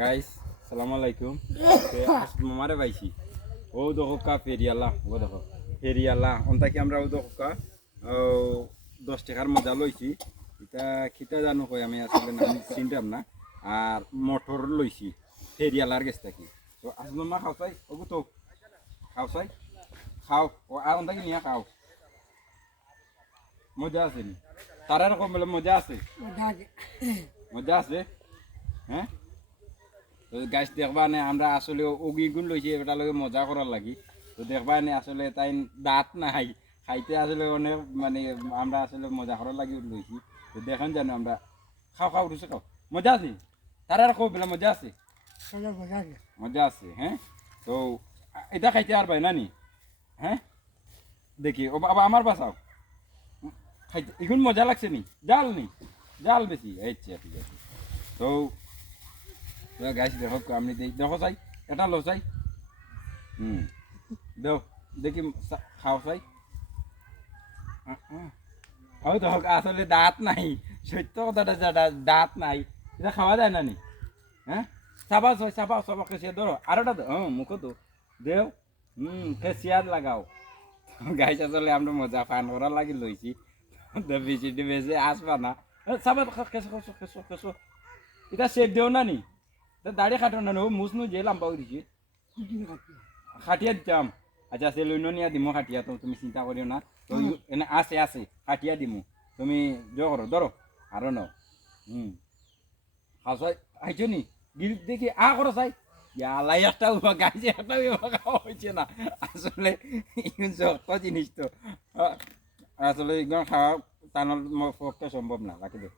guys সালাম আলাইকুম মামারে পাইছি ও দোকা ফেরিয়ালা ও দেখো ফেরিয়ালা অন্তাকি আমরা ও দোকা 10 টাকার মজা লইছি এটা খিতা জানো কই আমি আসলে নাম চিনতাম না আর মোটর লইছি ফেরিয়ালার গেছ থাকি তো আসলে মা খাও চাই ওগো তো খাও চাই খাও ও আর অন্তাকি নিয়া খাও মজা আছে নি তার এরকম বলে মজা আছে মজা আছে হ্যাঁ তো গাছ দেখবা নে আমরা আসলে অগিগুণ লইছি এটা লগে মজা করার লাগি তো দেখবা নে আসলে তাই দাঁত নাই খাইতে আসলে অনেক মানে আমরা আসলে মজা করার লাগি লইছি তো দেখেন জানো আমরা খাও খাও রুচে খাও মজা আছে তার আর খুব মজা আছে মজা আছে হ্যাঁ তো এটা খাইতে আর ভাই নানি হ্যাঁ দেখি ও বাবা আমার বাসাও খাইতে এখন মজা লাগছে নি জাল বেশি আচ্ছা ঠিক আছে তো গাছ দেখো আমি দেখো চাই এটা লো চাই দেও দেখি খাও চাই হয়তো হোক আসলে দাঁত নাই সত্য কথাটা যেটা দাঁত নাই এটা খাওয়া যায় না নি হ্যাঁ চাবাও চাই চাবাও চাবা খেসিয়া ধরো আরোটা মুখো তো দেও খেসিয়ার লাগাও গাছ আসলে আমরা মজা পান করার লাগি লইছি বেশি বেশি আসবা না চাবা খেসো খেসো খেসো খেসো এটা সেট দেও না নি দাড়ি খাটো না মুসনু যে লাম্বা দিছি খাটিয়া দিতাম আচ্ছা সে লইন নিয়া দিমো খাটিয়া তো তুমি চিন্তা করিও না তো এনে আছে আছে খাটিয়া দিমু তুমি জ করো ধরো আরো ন খাওয়াই আইছো নি গিল দেখি করো চাই লাই একটা গাইছে একটা খাওয়া হয়েছে না আসলে শক্ত জিনিস তো আসলে একদম খাওয়া টানোর পক্ষে সম্ভব না রাখি দে